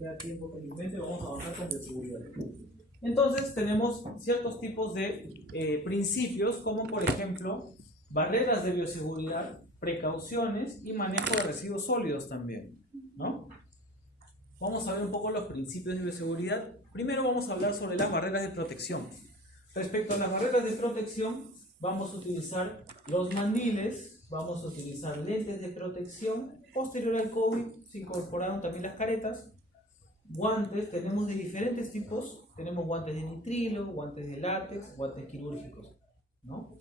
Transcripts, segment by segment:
queda tiempo felizmente, vamos a avanzar con bioseguridad. Entonces tenemos ciertos tipos de principios, como por ejemplo barreras de bioseguridad, precauciones y manejo de residuos sólidos también, ¿no? Vamos a ver un poco los principios de bioseguridad. Primero vamos a hablar sobre las barreras de protección. Respecto a las barreras de protección, vamos a utilizar los mandiles, vamos a utilizar lentes de protección. Posterior al COVID se incorporaron también las caretas. Guantes, tenemos de diferentes tipos. Tenemos guantes de nitrilo, guantes de látex, guantes quirúrgicos, ¿no?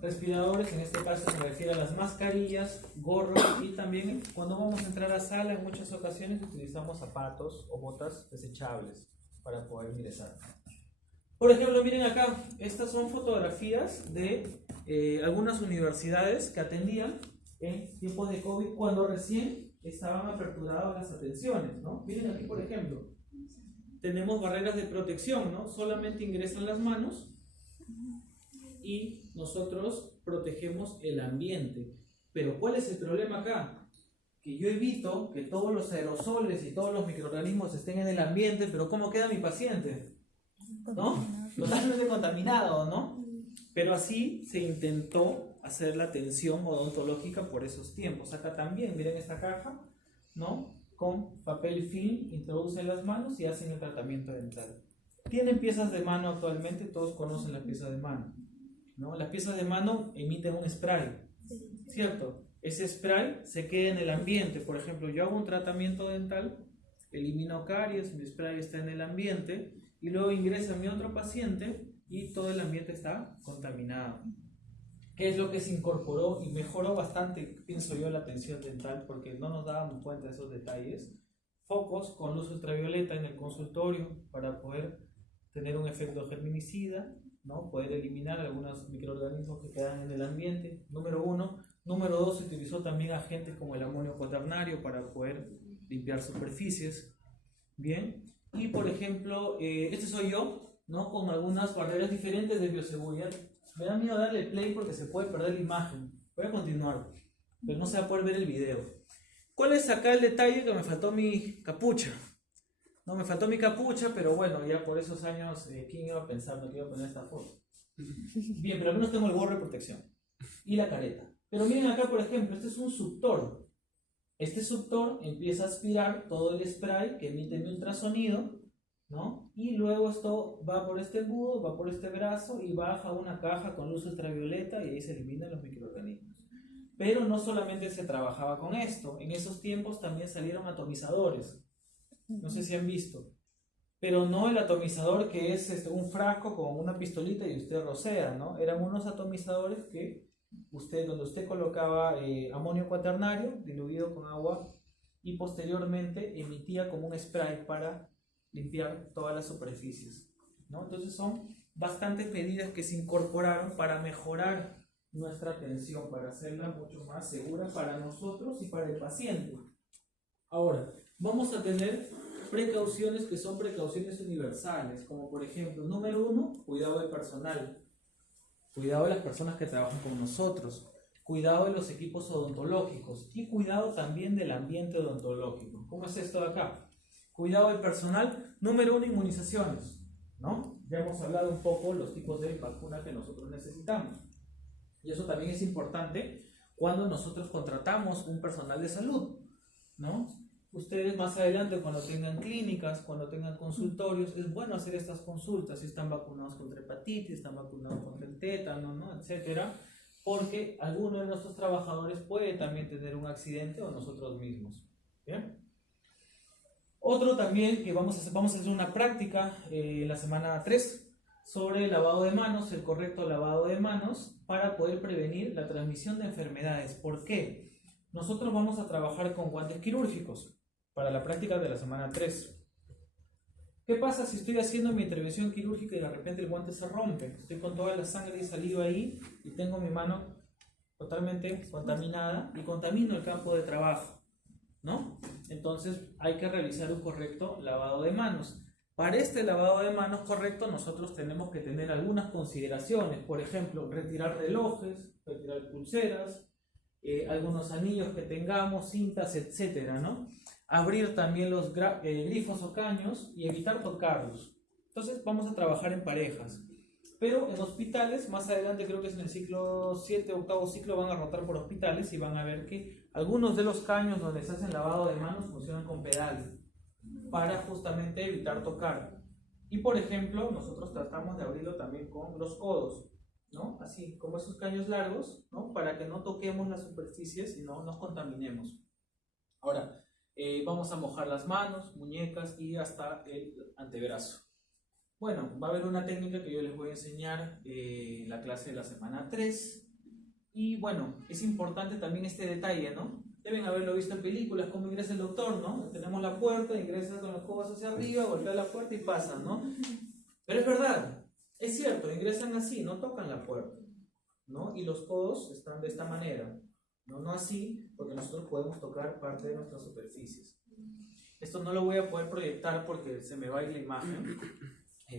Respiradores, en este caso se refiere a las mascarillas, gorros, y también cuando vamos a entrar a sala en muchas ocasiones utilizamos zapatos o botas desechables para poder ingresar. Por ejemplo, miren acá, estas son fotografías de algunas universidades que atendían en tiempos de COVID cuando recién estaban aperturadas las atenciones, ¿no? Miren aquí, por ejemplo, tenemos barreras de protección, ¿no? Solamente ingresan las manos y nosotros protegemos el ambiente. Pero ¿cuál es el problema acá? Que yo evito que todos los aerosoles y todos los microorganismos estén en el ambiente, pero ¿cómo queda mi paciente? ¿No? Totalmente contaminado, ¿no? Pero así se intentó hacer la atención odontológica por esos tiempos. Acá también, miren esta caja, ¿no? Con papel film, introducen las manos y hacen el tratamiento dental. Tienen piezas de mano actualmente, todos conocen las piezas de mano, ¿no? Las piezas de mano emiten un spray, ¿cierto? Ese spray se queda en el ambiente. Por ejemplo, yo hago un tratamiento dental, elimino caries, mi spray está en el ambiente y luego ingresa mi otro paciente y todo el ambiente está contaminado. ¿Qué es lo que se incorporó y mejoró bastante, pienso yo, la atención dental? Porque no nos dábamos cuenta de esos detalles. Focos con luz ultravioleta en el consultorio para poder tener un efecto germinicida, ¿no? Poder eliminar algunos microorganismos que quedan en el ambiente, número 1. Número 2, se utilizó también agentes como el amonio cuaternario para poder limpiar superficies. Bien, y por ejemplo, este soy yo, ¿no? Con algunas barreras diferentes de bioseguridad. Me da miedo darle play porque se puede perder la imagen. Voy a continuar, pero no se va a poder ver el video. ¿Cuál es acá el detalle? Que me faltó mi capucha. No, me faltó mi capucha, pero bueno, ya por esos años, ¿quién iba pensando que iba a poner esta foto? Bien, pero al menos tengo el gorro de protección y la careta. Pero miren acá, por ejemplo, este es un suctor. Este suctor empieza a aspirar todo el spray que emite mi ultrasonido, ¿no? Y luego esto va por este embudo, va por este brazo y baja a una caja con luz ultravioleta y ahí se eliminan los microorganismos. Pero no solamente se trabajaba con esto, en esos tiempos también salieron atomizadores. No sé si han visto, pero no el atomizador que es un frasco con una pistolita y usted rocea, ¿no? Eran unos atomizadores que donde usted colocaba amonio cuaternario diluido con agua y posteriormente emitía como un spray para limpiar todas las superficies, ¿no? Entonces son bastantes medidas que se incorporaron para mejorar nuestra atención, para hacerla mucho más segura para nosotros y para el paciente. Ahora, vamos a tener precauciones que son precauciones universales, como por ejemplo, número 1, cuidado del personal, cuidado de las personas que trabajan con nosotros, cuidado de los equipos odontológicos y cuidado también del ambiente odontológico. ¿Cómo es esto de acá? Cuidado del personal, número 1, inmunizaciones, ¿no? Ya hemos hablado un poco los tipos de vacuna que nosotros necesitamos. Y eso también es importante cuando nosotros contratamos un personal de salud, ¿no? Ustedes más adelante, cuando tengan clínicas, cuando tengan consultorios, es bueno hacer estas consultas, si están vacunados contra hepatitis, están vacunados contra el tétano, ¿no? Etcétera, porque alguno de nuestros trabajadores puede también tener un accidente o nosotros mismos. ¿Bien? Otro también que vamos a hacer una práctica en la semana 3 sobre el lavado de manos, el correcto lavado de manos para poder prevenir la transmisión de enfermedades. ¿Por qué? Nosotros vamos a trabajar con guantes quirúrgicos para la práctica de la semana 3. ¿Qué pasa si estoy haciendo mi intervención quirúrgica y de repente el guante se rompe? Estoy con toda la sangre y saliva ahí y tengo mi mano totalmente contaminada y contamino el campo de trabajo, ¿no? Entonces hay que realizar un correcto lavado de manos. Para este lavado de manos correcto nosotros tenemos que tener algunas consideraciones. Por ejemplo, retirar relojes, retirar pulseras, algunos anillos que tengamos, cintas, etcétera, ¿no? abrir también los grifos o caños y evitar tocarlos. Entonces vamos a trabajar en parejas. Pero en hospitales, más adelante creo que es en el ciclo 7 o octavo ciclo, van a rotar por hospitales y van a ver que algunos de los caños donde se hacen lavado de manos funcionan con pedales para justamente evitar tocar. Y por ejemplo, nosotros tratamos de abrirlo también con los codos, ¿no? Así como esos caños largos, ¿no? Para que no toquemos las superficies y no nos contaminemos. Ahora, vamos a mojar las manos, muñecas y hasta el antebrazo. Bueno, va a haber una técnica que yo les voy a enseñar en la clase de la semana 3. Y bueno, es importante también este detalle, ¿no? Deben haberlo visto en películas, cómo ingresa el doctor, ¿no? Tenemos la puerta, ingresa con los codos hacia arriba, golpea la puerta y pasan, ¿no? Pero es verdad, es cierto, ingresan así, no tocan la puerta, ¿no? Y los codos están de esta manera, ¿no? No así, porque nosotros podemos tocar parte de nuestras superficies. Esto no lo voy a poder proyectar porque se me va a ir la imagen.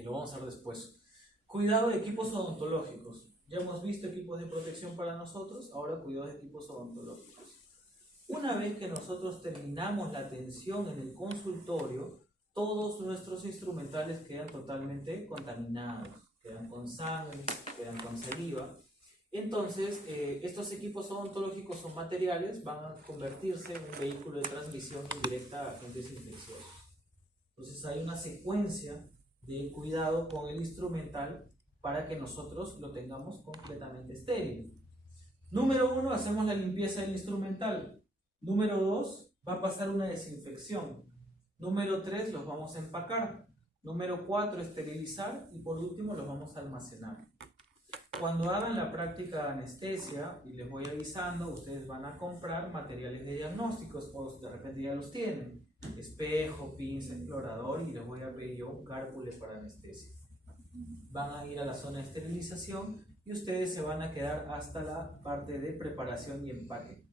Lo vamos a ver después. Cuidado de equipos odontológicos. Ya hemos visto equipos de protección para nosotros, ahora cuidado de equipos odontológicos. Una vez que nosotros terminamos la atención en el consultorio, todos nuestros instrumentales quedan totalmente contaminados, quedan con sangre, quedan con saliva. Entonces, estos equipos odontológicos son materiales, van a convertirse en un vehículo de transmisión indirecta a agentes infecciosos. Entonces, hay una secuencia de cuidado con el instrumental para que nosotros lo tengamos completamente estéril. Número 1, hacemos la limpieza del instrumental. Número 2, va a pasar una desinfección. Número 3, los vamos a empacar. Número 4, esterilizar. Y por último, los vamos a almacenar. Cuando hagan la práctica de anestesia, y les voy avisando, ustedes van a comprar materiales de diagnósticos, o de repente ya los tienen. Espejo, pinza, explorador, y les voy a pedir yo un cárpule para anestesia. Van a ir a la zona de esterilización y ustedes se van a quedar hasta la parte de preparación y empaque,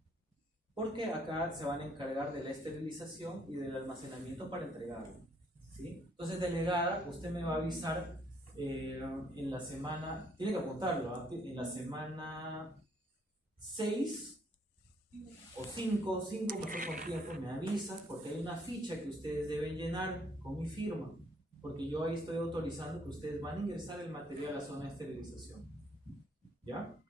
porque acá se van a encargar de la esterilización y del almacenamiento para entregarlo, ¿sí? Entonces, delegada, usted me va a avisar en la semana, tiene que apuntarlo, en la semana 6 o 5 mejor con tiempo, me avisas, porque hay una ficha que ustedes deben llenar con mi firma, porque yo ahí estoy autorizando que ustedes van a ingresar el material a la zona de esterilización. ¿Ya?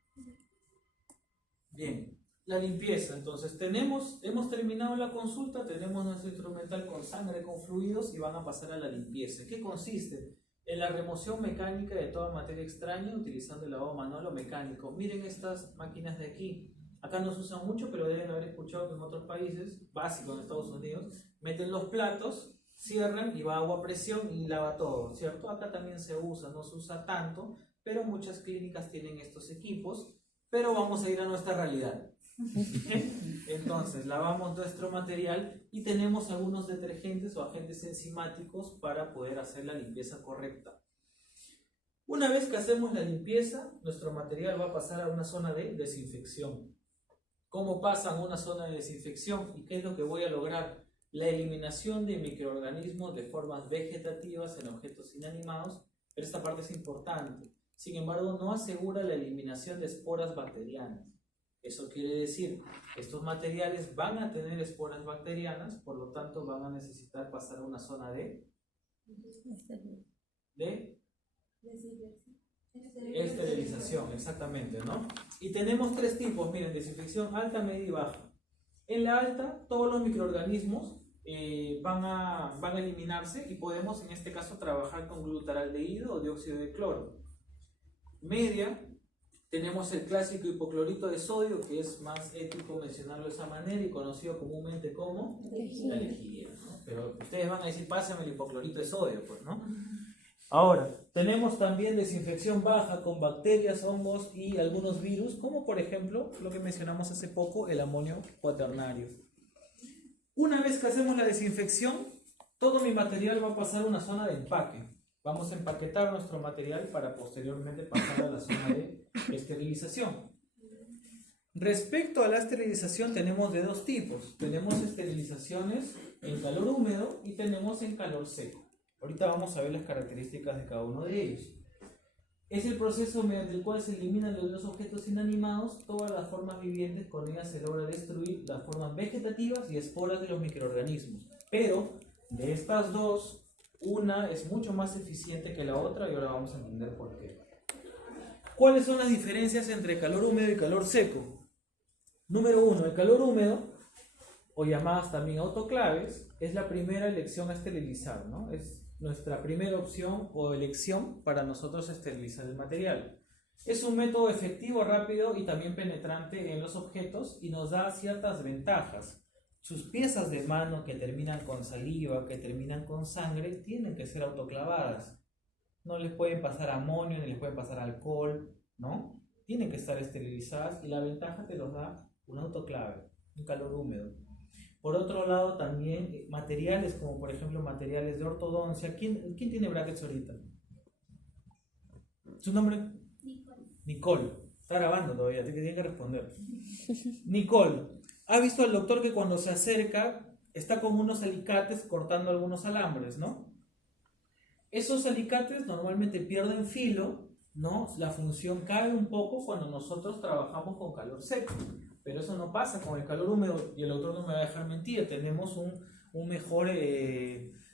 Bien, la limpieza. Entonces, hemos terminado la consulta, tenemos nuestro instrumental con sangre, con fluidos, y van a pasar a la limpieza. ¿Qué consiste? En la remoción mecánica de toda materia extraña utilizando el lavado manual o mecánico. Miren estas máquinas de aquí. Acá no se usan mucho, pero deben haber escuchado que en otros países, básico en Estados Unidos, meten los platos, cierran y va agua a presión y lava todo, ¿cierto? Acá también se usa, no se usa tanto, pero muchas clínicas tienen estos equipos, pero vamos a ir a nuestra realidad. Entonces, lavamos nuestro material y tenemos algunos detergentes o agentes enzimáticos para poder hacer la limpieza correcta. Una vez que hacemos la limpieza, nuestro material va a pasar a una zona de desinfección. ¿Cómo pasa a una zona de desinfección? ¿Y qué es lo que voy a lograr? La eliminación de microorganismos de formas vegetativas en objetos inanimados, pero esta parte es importante. Sin embargo, no asegura la eliminación de esporas bacterianas. Eso quiere decir que estos materiales van a tener esporas bacterianas, por lo tanto van a necesitar pasar a una zona de esterilización, exactamente, ¿no? Y tenemos tres tipos, miren, desinfección alta, media y baja. En la alta, todos los microorganismos van a eliminarse y podemos en este caso trabajar con glutaraldehído o dióxido de cloro. Media, tenemos el clásico hipoclorito de sodio, que es más ético mencionarlo de esa manera y conocido comúnmente como la lejía, ¿no? Pero ustedes van a decir, pásame el hipoclorito de sodio, pues, ¿no? Ahora, tenemos también desinfección baja con bacterias, hongos y algunos virus, como por ejemplo lo que mencionamos hace poco, el amonio cuaternario. Una vez que hacemos la desinfección, todo mi material va a pasar a una zona de empaque. Vamos a empaquetar nuestro material para posteriormente pasar a la zona de esterilización. Respecto a la esterilización, tenemos de dos tipos. Tenemos esterilizaciones en calor húmedo y tenemos en calor seco. Ahorita vamos a ver las características de cada uno de ellos. Es el proceso mediante el cual se eliminan de los objetos inanimados todas las formas vivientes. Con ellas se logra destruir las formas vegetativas y esporas de los microorganismos. Pero de estas dos, una es mucho más eficiente que la otra y ahora vamos a entender por qué. ¿Cuáles son las diferencias entre calor húmedo y calor seco? Número uno, el calor húmedo, o llamadas también autoclaves, es la primera elección a esterilizar, ¿no? Es nuestra primera opción o elección para nosotros esterilizar el material. Es un método efectivo, rápido y también penetrante en los objetos y nos da ciertas ventajas. Sus piezas de mano que terminan con saliva, que terminan con sangre, tienen que ser autoclavadas. No les pueden pasar amonio, ni les pueden pasar alcohol, ¿no? Tienen que estar esterilizadas y la ventaja te los da un autoclave, un calor húmedo. Por otro lado, también materiales como por ejemplo materiales de ortodoncia. ¿Quién tiene brackets ahorita? ¿Su nombre? Nicole. Nicole. Está grabando todavía, te tiene que responder. Nicole, ¿ha visto al doctor que cuando se acerca está con unos alicates cortando algunos alambres, ¿no? Esos alicates normalmente pierden filo, ¿no? La función cae un poco cuando nosotros trabajamos con calor seco. Pero eso no pasa con el calor húmedo y el autor no me va a dejar mentir. Tenemos un mejor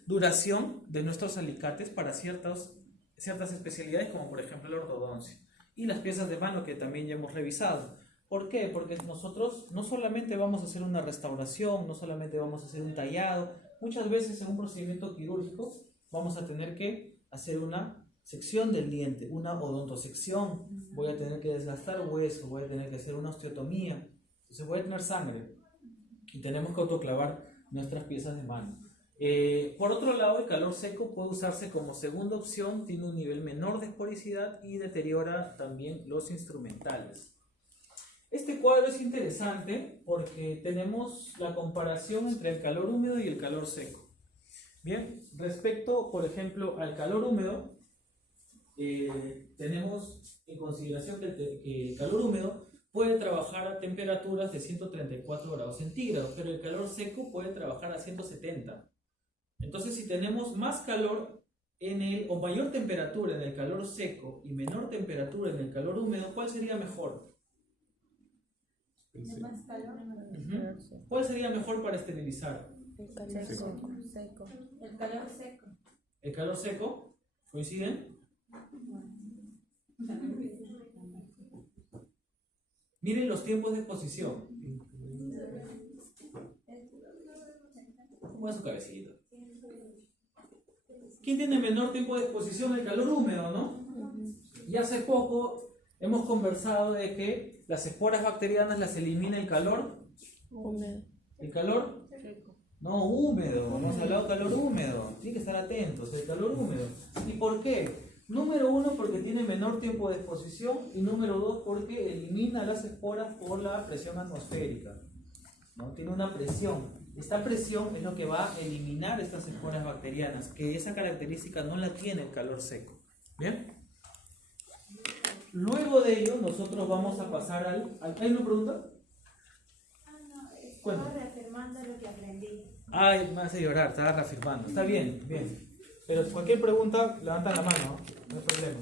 duración de nuestros alicates para ciertas especialidades como por ejemplo la ortodoncia. Y las piezas de mano que también ya hemos revisado. ¿Por qué? Porque nosotros no solamente vamos a hacer una restauración, no solamente vamos a hacer un tallado. Muchas veces en un procedimiento quirúrgico vamos a tener que hacer una sección del diente, una odontosección. Voy a tener que desgastar hueso, voy a tener que hacer una osteotomía. Entonces voy a tener sangre y tenemos que autoclavar nuestras piezas de mano. Por otro lado, el calor seco puede usarse como segunda opción, tiene un nivel menor de esporicidad y deteriora también los instrumentales. Este cuadro es interesante porque tenemos la comparación entre el calor húmedo y el calor seco. Bien, respecto, por ejemplo, al calor húmedo, tenemos en consideración que el calor húmedo puede trabajar a temperaturas de 134 grados centígrados, pero el calor seco puede trabajar a 170. Entonces, si tenemos más calor o mayor temperatura en el calor seco y menor temperatura en el calor húmedo, ¿cuál sería mejor? Más calor. ¿Cuál sería mejor para esterilizar? El calor seco. El calor seco. ¿El calor seco? ¿Coinciden? Miren los tiempos de exposición. Mueva su cabecita. ¿Quién tiene menor tiempo de exposición? El calor húmedo, ¿no? Y hace poco hemos conversado de que las esporas bacterianas las elimina el calor Húmedo. ¿El calor? No, húmedo. Hemos hablado de calor húmedo. Tienen que estar atentos. El calor húmedo. ¿Y por qué? Número uno, porque tiene menor tiempo de exposición. Y número dos, porque elimina las esporas por la presión atmosférica. ¿No? Tiene una presión. Esta presión es lo que va a eliminar estas esporas bacterianas, que esa característica no la tiene el calor seco. ¿Bien? Luego de ello, nosotros vamos a pasar al... ¿Hay una pregunta? Estaba reafirmando lo que aprendí. Ay, me hace llorar, estaba reafirmando. Está bien, bien. Pero cualquier pregunta, levanta la mano, no hay problema.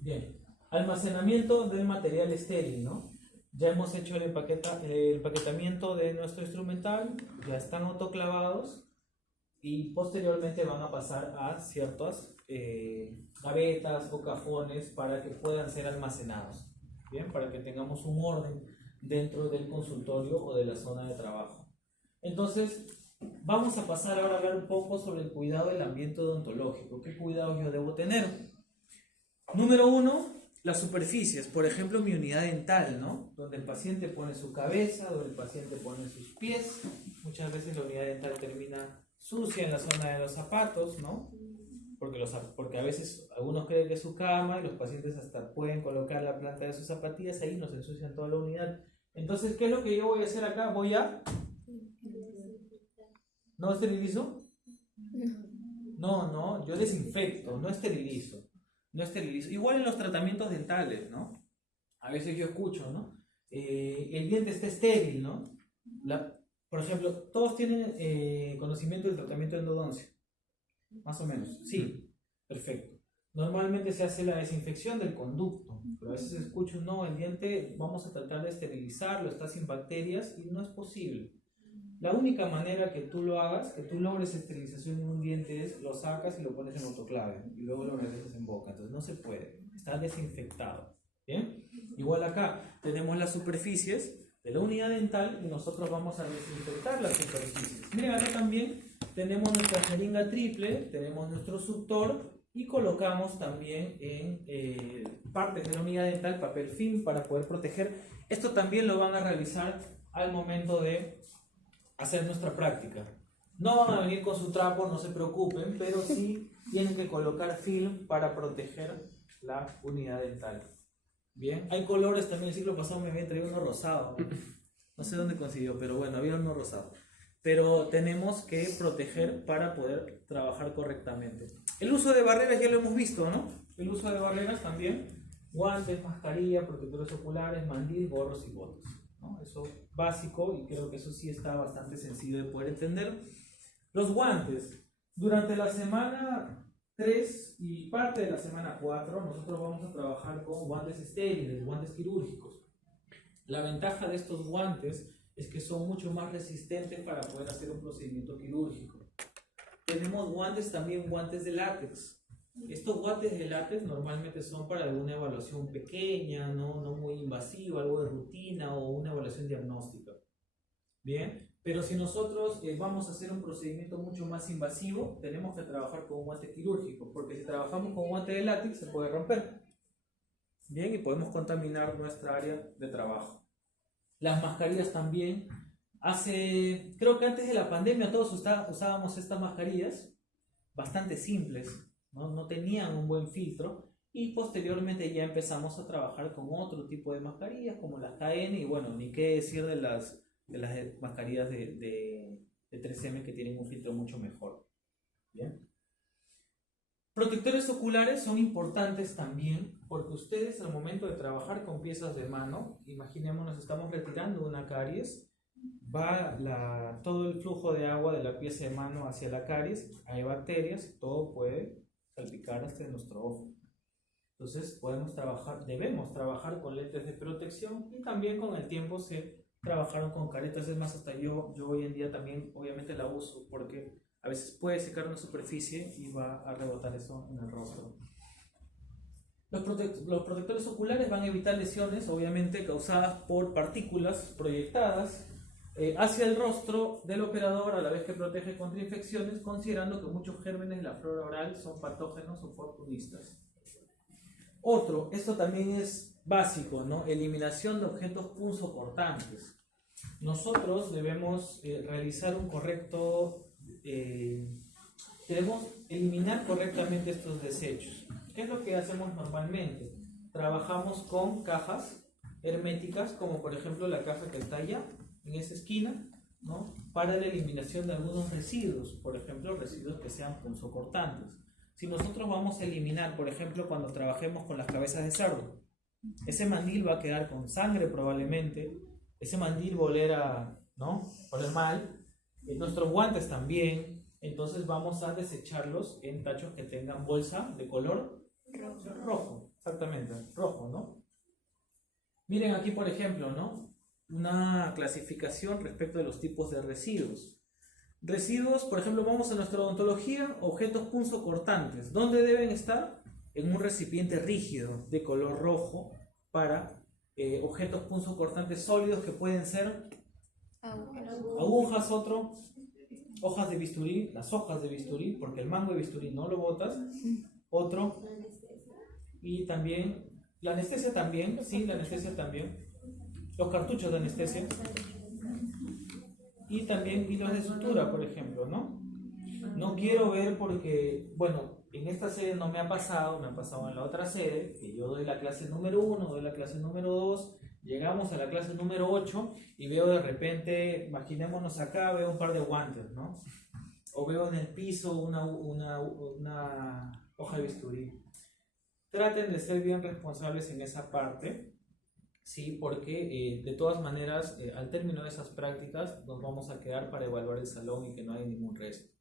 Bien. Almacenamiento del material estéril, ¿no? Ya hemos hecho el empaquetamiento de nuestro instrumental, ya están autoclavados y posteriormente van a pasar a ciertas gavetas o cajones para que puedan ser almacenados. Bien, para que tengamos un orden dentro del consultorio o de la zona de trabajo. Entonces, vamos a pasar ahora a hablar un poco sobre el cuidado del ambiente odontológico. ¿Qué cuidados yo debo tener? Número uno, las superficies. Por ejemplo, mi unidad dental, ¿no? Donde el paciente pone su cabeza, donde el paciente pone sus pies. Muchas veces la unidad dental termina sucia en la zona de los zapatos, ¿no? Porque a veces algunos creen que es su cama y los pacientes hasta pueden colocar la planta de sus zapatillas ahí, nos ensucian toda la unidad. Entonces, ¿qué es lo que yo voy a hacer acá? Voy a... ¿No esterilizo? No, yo desinfecto, no esterilizo. No esterilizo. Igual en los tratamientos dentales, ¿no? A veces yo escucho, ¿no? El diente está estéril, ¿no? Por ejemplo, todos tienen conocimiento del tratamiento de endodoncia. Más o menos. Sí, perfecto. Normalmente se hace la desinfección del conducto, pero a veces escucho, no, el diente vamos a tratar de esterilizarlo, está sin bacterias y no es posible. La única manera que tú lo hagas, que tú logres esterilización en un diente es lo sacas y lo pones en autoclave y luego lo regresas en boca, entonces no se puede, está desinfectado. ¿Bien? Igual acá tenemos las superficies de la unidad dental y nosotros vamos a desinfectar las superficies. Miren, acá también tenemos nuestra jeringa triple, tenemos nuestro suctor y colocamos también en partes de la unidad dental papel film para poder proteger. Esto también lo van a realizar al momento de hacer nuestra práctica. No van a venir con su trapo, no se preocupen, pero sí tienen que colocar film para proteger la unidad dental. Bien, hay colores también. El ciclo pasado me había traído uno rosado, no sé dónde consiguió, pero bueno, había uno rosado. Pero tenemos que proteger para poder trabajar correctamente. El uso de barreras ya lo hemos visto, ¿no? El uso de barreras también, guantes, mascarilla, protectores oculares, mandil, gorros y botas, ¿no? Eso básico y creo que eso sí está bastante sencillo de poder entender. Los guantes, durante la semana 3 y parte de la semana 4 nosotros vamos a trabajar con guantes estériles, guantes quirúrgicos. La ventaja de estos guantes es que son mucho más resistentes para poder hacer un procedimiento quirúrgico. Tenemos guantes también, guantes de látex. Estos guantes de látex normalmente son para alguna evaluación pequeña, no muy invasiva, algo de rutina o una evaluación diagnóstica. Bien, pero si nosotros vamos a hacer un procedimiento mucho más invasivo, tenemos que trabajar con un guante quirúrgico, porque si trabajamos con un guante de látex se puede romper. Bien, y podemos contaminar nuestra área de trabajo. Las mascarillas también. Creo que antes de la pandemia todos usábamos estas mascarillas, bastante simples, no tenían un buen filtro, y posteriormente ya empezamos a trabajar con otro tipo de mascarillas, como las KN, y bueno, ni qué decir de las mascarillas de 3M que tienen un filtro mucho mejor. ¿Bien? Protectores oculares son importantes también porque ustedes al momento de trabajar con piezas de mano, imaginémonos, estamos retirando una caries, va todo el flujo de agua de la pieza de mano hacia la caries, hay bacterias, todo puede salpicar hasta nuestro ojo. Entonces debemos trabajar con lentes de protección y también con el tiempo se trabajaron con caretas. Es más, hasta yo hoy en día también obviamente la uso porque a veces puede secar una superficie y va a rebotar eso en el rostro. Los protectores oculares van a evitar lesiones obviamente causadas por partículas proyectadas hacia el rostro del operador, a la vez que protege contra infecciones, considerando que muchos gérmenes de la flora oral son patógenos o oportunistas. Esto también es básico, ¿no? Eliminación de objetos punzocortantes. Nosotros debemos realizar un correcto, debemos eliminar correctamente estos desechos. ¿Qué es lo que hacemos normalmente? Trabajamos con cajas herméticas, como por ejemplo la caja que está allá, en esa esquina, ¿no? Para la eliminación de algunos residuos, por ejemplo, residuos que sean punzocortantes. Si nosotros vamos a eliminar, por ejemplo, cuando trabajemos con las cabezas de cerdo, ese mandil va a quedar con sangre probablemente, ese mandil va a oler mal, nuestros guantes también, entonces vamos a desecharlos en tachos que tengan bolsa de color rojo, exactamente, rojo, ¿no? Miren aquí, por ejemplo, ¿no? Una clasificación respecto de los tipos de residuos. Residuos, por ejemplo, vamos a nuestra odontología, objetos punzocortantes. ¿Dónde deben estar? En un recipiente rígido de color rojo para objetos punzocortantes sólidos que pueden ser agujas, hojas de bisturí, las hojas de bisturí, porque el mango de bisturí no lo botas, y también la anestesia también, sí, la anestesia también, los cartuchos de anestesia. Y también hilos de sutura, por ejemplo, ¿no? No quiero ver porque, bueno, en esta sede no me ha pasado en la otra sede, que yo doy la clase número 1, doy la clase número 2, llegamos a la clase número 8 y veo de repente, imaginémonos acá, veo un par de guantes, ¿no? O veo en el piso una hoja de bisturí. Traten de ser bien responsables en esa parte. Sí, porque de todas maneras, al término de esas prácticas, nos vamos a quedar para evaluar el salón y que no hay ningún resto.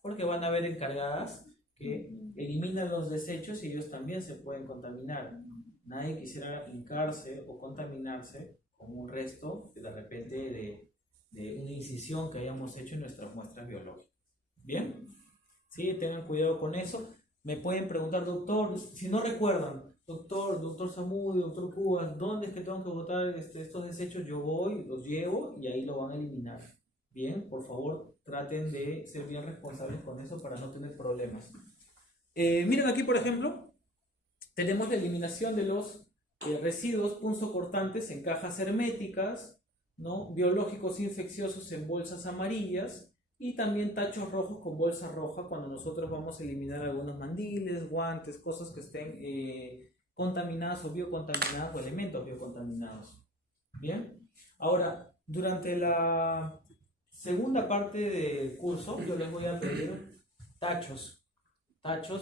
Porque van a haber encargadas que eliminan los desechos y ellos también se pueden contaminar. Nadie quisiera hincarse o contaminarse con un resto de repente de una incisión que hayamos hecho en nuestras muestras biológicas. ¿Bien? ¿Sí? Tengan cuidado con eso. Me pueden preguntar, doctor, si no recuerdan, doctor Samudio, doctor Cubas, ¿dónde es que tengo que botar estos desechos? Yo voy, los llevo y ahí lo van a eliminar. Bien, por favor, traten de ser bien responsables con eso para no tener problemas. Miren aquí, por ejemplo, tenemos la eliminación de los residuos punzocortantes en cajas herméticas, ¿no? Biológicos infecciosos en bolsas amarillas y también tachos rojos con bolsa roja cuando nosotros vamos a eliminar algunos mandiles, guantes, cosas que estén contaminadas o biocontaminadas o elementos biocontaminados. Bien, ahora durante la segunda parte del curso yo les voy a pedir tachos,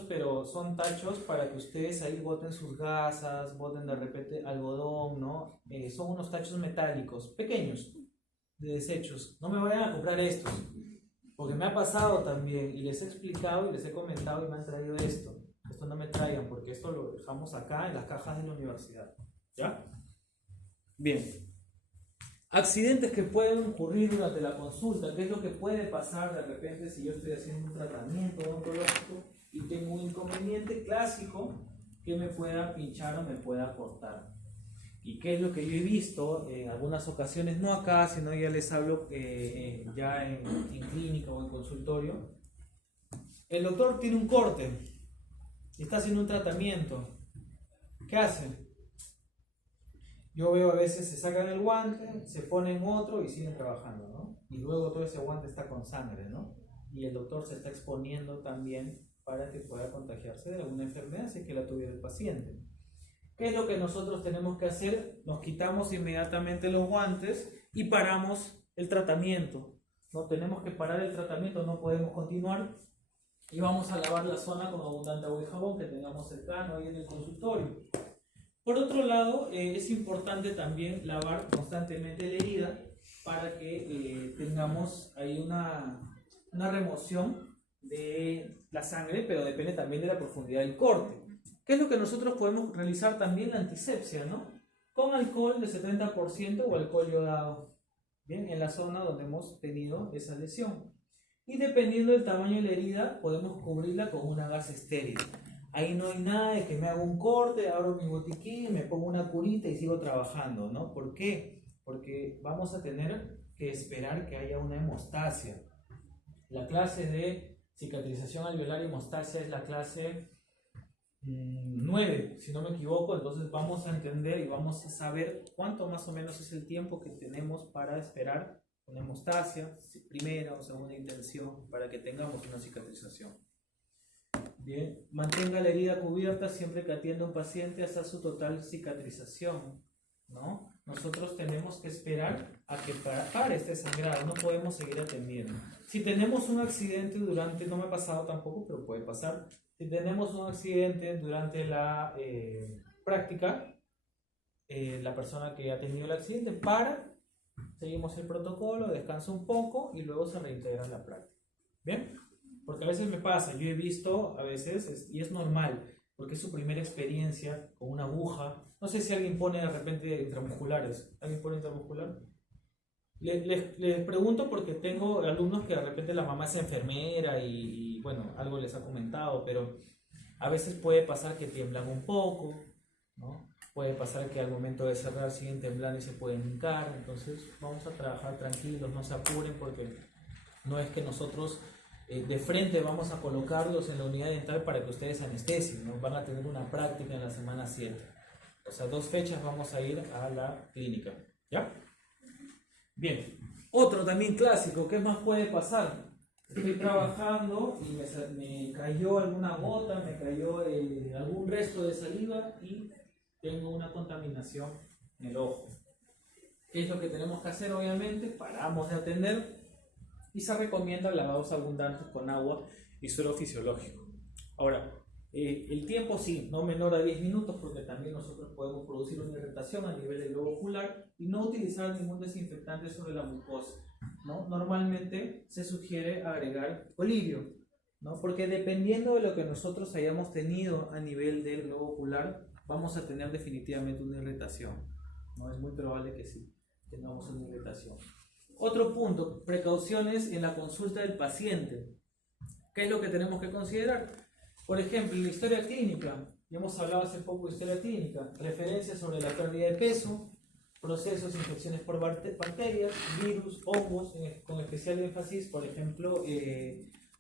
pero son tachos para que ustedes ahí boten sus gasas, boten de repente algodón, ¿no? Son unos tachos metálicos, pequeños, de desechos. No me vayan a comprar estos, porque me ha pasado también, y les he explicado y les he comentado y me han traído esto. Esto no me traigan, porque esto lo dejamos acá en las cajas de la universidad. ¿Ya? Bien. Accidentes que pueden ocurrir durante la consulta. ¿Qué es lo que puede pasar de repente si yo estoy haciendo un tratamiento odontológico y tengo un inconveniente clásico que me pueda pinchar o me pueda cortar? ¿Y qué es lo que yo he visto en algunas ocasiones? No acá, sino ya les hablo ya en clínica o en consultorio. El doctor tiene un corte y está haciendo un tratamiento. ¿Qué hace? Yo veo a veces se sacan el guante, se ponen otro y siguen trabajando, ¿no? Y luego todo ese guante está con sangre, ¿no? Y el doctor se está exponiendo también para que pueda contagiarse de alguna enfermedad si es que la tuviera el paciente. ¿Qué es lo que nosotros tenemos que hacer? Nos quitamos inmediatamente los guantes y paramos el tratamiento. No tenemos que parar el tratamiento, no podemos continuar. Y vamos a lavar la zona con abundante agua y jabón que tengamos cercano ahí en el consultorio. Por otro lado, es importante también lavar constantemente la herida para que tengamos ahí una remoción de la sangre, pero depende también de la profundidad del corte. ¿Qué es lo que nosotros podemos realizar también? La antisepsia, ¿no? Con alcohol de 70% o alcohol yodado, ¿bien? En la zona donde hemos tenido esa lesión. Y dependiendo del tamaño de la herida, podemos cubrirla con una gasa estéril. Ahí no hay nada de que me haga un corte, abro mi botiquín, me pongo una curita y sigo trabajando, ¿no? ¿Por qué? Porque vamos a tener que esperar que haya una hemostasia. La clase de cicatrización alveolar y hemostasia es la clase 9, si no me equivoco. Entonces vamos a entender y vamos a saber cuánto más o menos es el tiempo que tenemos para esperar una hemostasia, primera o segunda intención, para que tengamos una cicatrización. Bien, mantenga la herida cubierta siempre que atienda a un paciente hasta su total cicatrización, ¿no? Nosotros tenemos que esperar a que pare este sangrado, no podemos seguir atendiendo. Si tenemos un accidente durante, no me ha pasado tampoco, pero puede pasar, si tenemos un accidente durante la práctica, la persona que ha tenido el accidente para, seguimos el protocolo, descansa un poco y luego se reintegra en la práctica. ¿Bien? Porque a veces me pasa, yo he visto a veces, y es normal, porque es su primera experiencia con una aguja. No sé si alguien pone de repente intramusculares. ¿Alguien pone intramuscular? Les pregunto porque tengo alumnos que de repente la mamá es enfermera y bueno, algo les ha comentado, pero a veces puede pasar que tiemblan un poco, ¿no? Puede pasar que al momento de cerrar siguen temblando y se pueden hincar. Entonces vamos a trabajar tranquilos, no se apuren porque no es que nosotros de frente vamos a colocarlos en la unidad dental para que ustedes anestesien, ¿no? Van a tener una práctica en la semana 7. O sea, 2 fechas vamos a ir a la clínica. ¿Ya? Bien. Otro también clásico, ¿qué más puede pasar? Estoy trabajando y me cayó alguna gota, me cayó algún resto de saliva y tengo una contaminación en el ojo. ¿Qué es lo que tenemos que hacer? Obviamente, paramos de atender y se recomienda lavados abundantes con agua y suero fisiológico. Ahora, el tiempo sí, no menor a 10 minutos porque también nosotros podemos producir una irritación a nivel del globo ocular y no utilizar ningún desinfectante sobre la mucosa, ¿no? Normalmente se sugiere agregar colirio, ¿no? Porque dependiendo de lo que nosotros hayamos tenido a nivel del globo ocular, vamos a tener definitivamente una irritación, ¿no? Es muy probable que sí tengamos una irritación. Otro punto, precauciones en la consulta del paciente. ¿Qué es lo que tenemos que considerar? Por ejemplo, la historia clínica. Ya hemos hablado hace poco de historia clínica. Referencias sobre la pérdida de peso, procesos, infecciones por bacterias, virus, hongos, con especial énfasis, por ejemplo,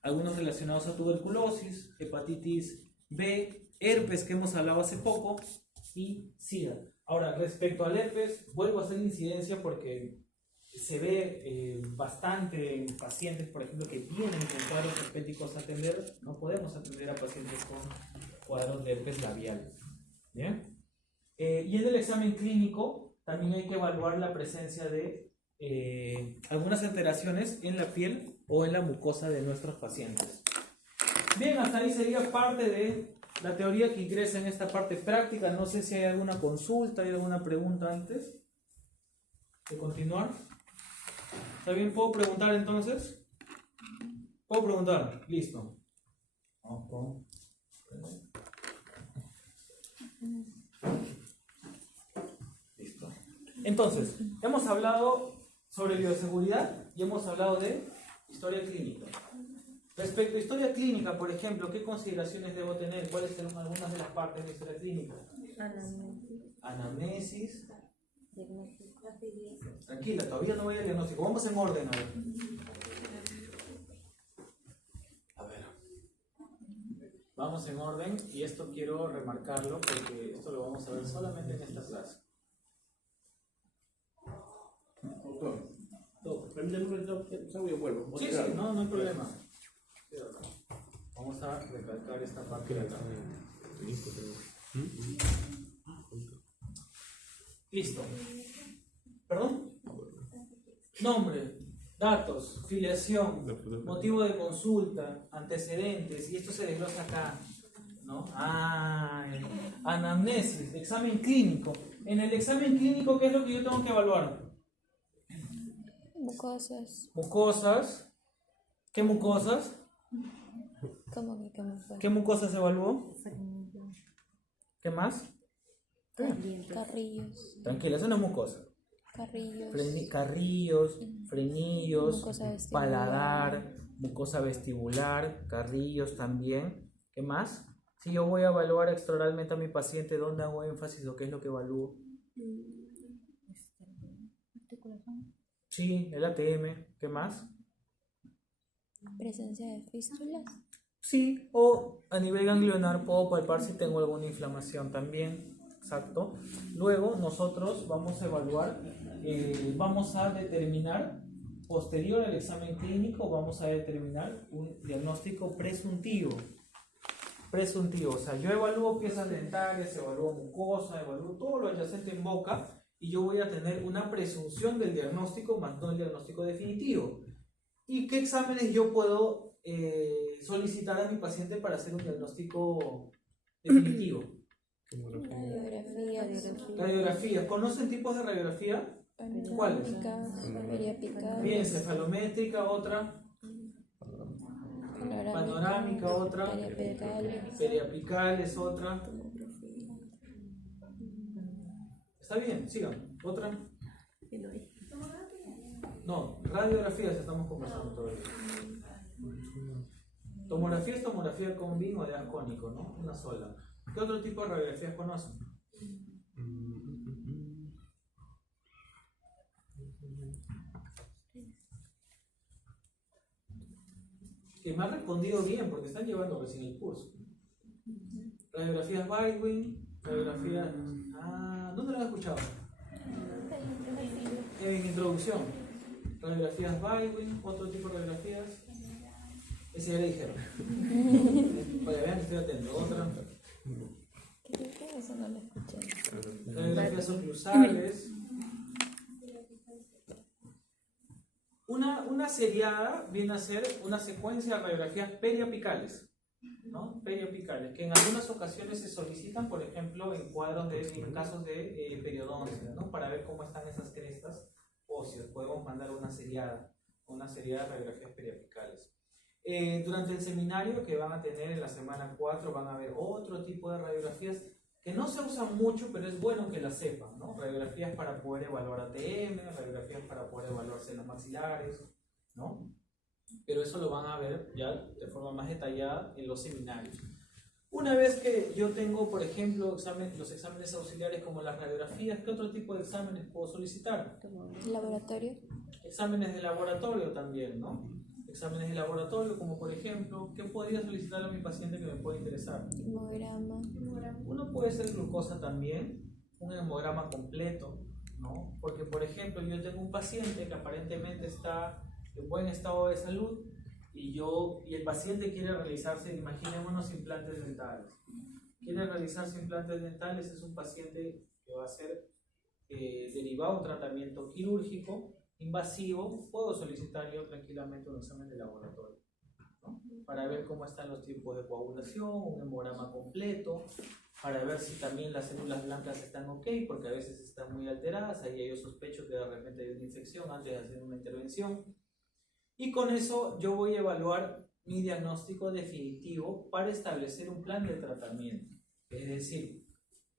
algunos relacionados a tuberculosis, hepatitis B, herpes que hemos hablado hace poco y SIDA. Ahora, respecto al herpes, vuelvo a hacer incidencia porque se ve bastante en pacientes, por ejemplo, que vienen con cuadros herpéticos a atender. No podemos atender a pacientes con cuadros de herpes labial. ¿Bien? Y en el examen clínico también hay que evaluar la presencia de algunas alteraciones en la piel o en la mucosa de nuestros pacientes. Bien, hasta ahí sería parte de la teoría que ingresa en esta parte práctica. No sé si hay alguna consulta, hay alguna pregunta antes de continuar. ¿Está bien? ¿Puedo preguntar entonces? ¿Puedo preguntar? Listo. Listo. Entonces, hemos hablado sobre bioseguridad y hemos hablado de historia clínica. Respecto a historia clínica, por ejemplo, ¿qué consideraciones debo tener? ¿Cuáles son algunas de las partes de historia clínica? Anamnesis. Tranquila, todavía no voy al diagnóstico. Vamos en orden ahora. A ver. Vamos en orden y esto quiero remarcarlo porque esto lo vamos a ver solamente en esta clase. Permítame un momento, salgo y vuelvo. Sí, sí, no hay problema. Vamos a recalcar esta parte de acá. Listo. ¿Perdón? Nombre, datos, filiación, motivo de consulta, antecedentes, y esto se desglosa acá, ¿no? Anamnesis, examen clínico. En el examen clínico, ¿qué es lo que yo tengo que evaluar? Mucosas. Mucosas. ¿Qué mucosas? ¿Cómo que qué mucosas? ¿Qué mucosas evaluó? ¿Qué más? Carrillos. Tranquila, eso no es mucosa. Carrillos. Carrillos, frenillos, Mucosa vestibular. paladar, mucosa vestibular, carrillos también. ¿Qué más? Si yo voy a evaluar extraoralmente a mi paciente, ¿dónde hago énfasis o qué es lo que evalúo? Sí, el ATM. ¿Qué más? Presencia de fístulas. Sí, o a nivel ganglionar puedo palpar si tengo alguna inflamación también. Exacto. Luego nosotros vamos a evaluar, vamos a determinar, posterior al examen clínico, vamos a determinar un diagnóstico presuntivo. Presuntivo, o sea, yo evalúo piezas dentarias, evalúo mucosa, evalúo todo lo adyacente en boca y yo voy a tener una presunción del diagnóstico, más no el diagnóstico definitivo. ¿Y qué exámenes yo puedo solicitar a mi paciente para hacer un diagnóstico definitivo? Radiografías. ¿Conocen tipos de radiografía? ¿Cuáles? Periapical. Bien, cefalométrica, otra. Panorámica, otra. Periapical es otra. Está bien, sigan. Otra. No, radiografías estamos conversando todavía. Tomografía es tomografía con BIM o de arcónico, ¿no? Una sola. ¿Qué otro tipo de radiografías conocen? Que me ha respondido bien porque están llevando recién el curso. Radiografías Baldwin, radiografías... ¿dónde lo han escuchado? En introducción. Radiografías Baldwin, otro tipo de radiografías. Ese ya le dijeron. Para que vean que estoy atento. Otra. Eso no lo escuché. Radiografías oclusales. Una seriada viene a ser una secuencia de radiografías periapicales, ¿no? Periapicales, que en algunas ocasiones se solicitan, por ejemplo, en cuadros en casos de periodoncia, ¿no? Para ver cómo están esas crestas óseas. Podemos mandar una seriada de radiografías periapicales. Durante el seminario que van a tener en la semana 4 van a ver otro tipo de radiografías que no se usan mucho, pero es bueno que las sepan, ¿no? Radiografías para poder evaluar ATM, radiografías para poder evaluar senos maxilares, ¿no? Pero eso lo van a ver ya de forma más detallada en los seminarios. Una vez que yo tengo, por ejemplo, los exámenes auxiliares como las radiografías, ¿qué otro tipo de exámenes puedo solicitar? Laboratorio. Exámenes de laboratorio también, ¿no? Exámenes de laboratorio, como por ejemplo, ¿qué podría solicitar a mi paciente que me pueda interesar? Hemograma. Uno puede ser glucosa también, un hemograma completo, ¿no? Porque, por ejemplo, yo tengo un paciente que aparentemente está en buen estado de salud y el paciente quiere realizarse, imaginémonos, implantes dentales. Quiere realizarse implantes dentales, es un paciente que va a ser derivado de un tratamiento quirúrgico invasivo. Puedo solicitar yo tranquilamente un examen de laboratorio, ¿no? Para ver cómo están los tiempos de coagulación, un hemograma completo, para ver si también las células blancas están ok, porque a veces están muy alteradas, ahí yo sospecho que de repente hay una infección antes de hacer una intervención. Y con eso yo voy a evaluar mi diagnóstico definitivo para establecer un plan de tratamiento. Es decir,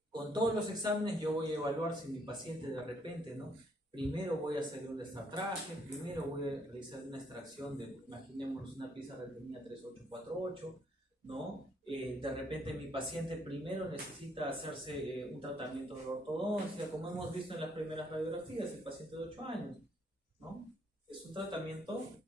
con todos los exámenes yo voy a evaluar si mi paciente de repente, ¿no? Primero voy a hacer un desatraje, primero voy a realizar una extracción de, imaginémonos, una pieza de retenía 3848, ¿no? De repente mi paciente primero necesita hacerse un tratamiento de ortodoncia, como hemos visto en las primeras radiografías, el paciente de 8 años, ¿no? Es un tratamiento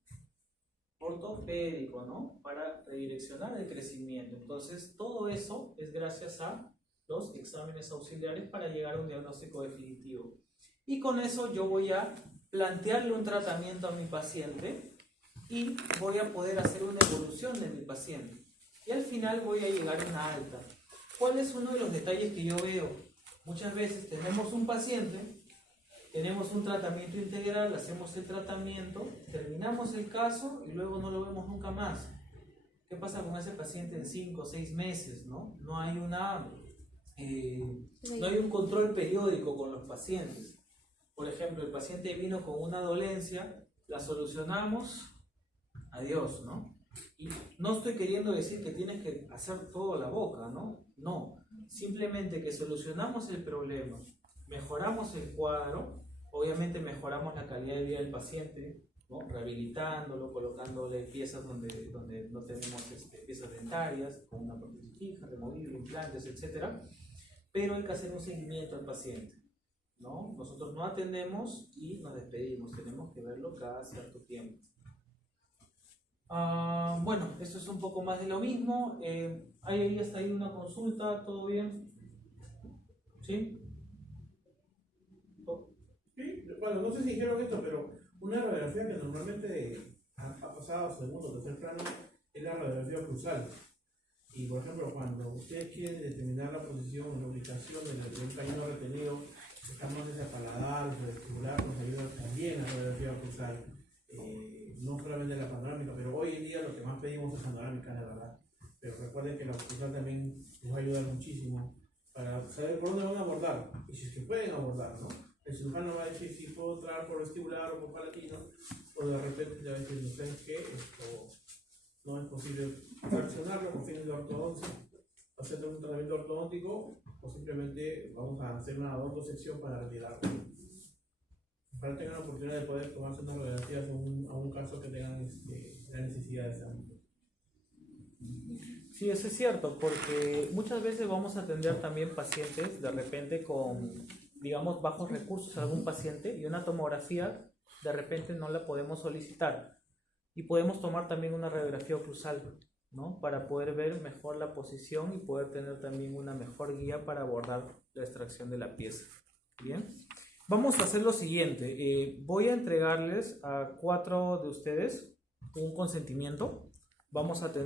ortopédico, ¿no? Para redireccionar el crecimiento. Entonces, todo eso es gracias a los exámenes auxiliares para llegar a un diagnóstico definitivo. Y con eso yo voy a plantearle un tratamiento a mi paciente y voy a poder hacer una evolución de mi paciente. Y al final voy a llegar a una alta. ¿Cuál es uno de los detalles que yo veo? Muchas veces tenemos un paciente, tenemos un tratamiento integral, hacemos el tratamiento, terminamos el caso y luego no lo vemos nunca más. ¿Qué pasa con ese paciente en 5 o 6 meses? No hay un control periódico con los pacientes. Por ejemplo, el paciente vino con una dolencia, la solucionamos, adiós, ¿no? Y no estoy queriendo decir que tienes que hacer todo a la boca, ¿no? No, simplemente que solucionamos el problema, mejoramos el cuadro, obviamente mejoramos la calidad de vida del paciente, ¿no? Rehabilitándolo, colocándole piezas donde no tenemos piezas dentarias, con una prótesis fija, removible, implantes, etc. Pero hay que hacer un seguimiento al paciente, ¿no? Nosotros no atendemos y nos despedimos, tenemos que verlo cada cierto tiempo. Bueno, esto es un poco más de lo mismo. Ahí hasta ahí una consulta, ¿todo bien? ¿Sí? Sí, bueno, no sé si dijeron esto, pero una radiografía que normalmente ha pasado a segundo o tercer plano es la radiografía cruzal. Y por ejemplo, cuando ustedes quieren determinar la posición, la ubicación de un cañón retenido, estamos hacia paladar, vestibular, nos ayuda también la radiografía cruzal. No solamente la panorámica, pero hoy en día lo que más pedimos es panorámica, la verdad. Pero recuerden que la cruzal también nos va a ayudar muchísimo para saber por dónde van a abordar y si es que pueden abordar, ¿no? El cirujano va a decir si puedo entrar por vestibular o por palatino, o de repente le va a decir, no sé qué, esto no es posible fraccionarlo con fines de ortodoncia, hacer un tratamiento ortodóntico, o simplemente vamos a hacer una odontosección para retirarlo. Para tener la oportunidad de poder tomarse unas radiografías a un caso que tengan la necesidad de hacerlo. Sí, eso es cierto, porque muchas veces vamos a atender también pacientes de repente con, digamos, bajos recursos, algún paciente, y una tomografía de repente no la podemos solicitar. Y podemos tomar también una radiografía oclusal, ¿no? Para poder ver mejor la posición y poder tener también una mejor guía para abordar la extracción de la pieza. Bien, vamos a hacer lo siguiente. Voy a entregarles a 4 de ustedes un consentimiento. Vamos a tener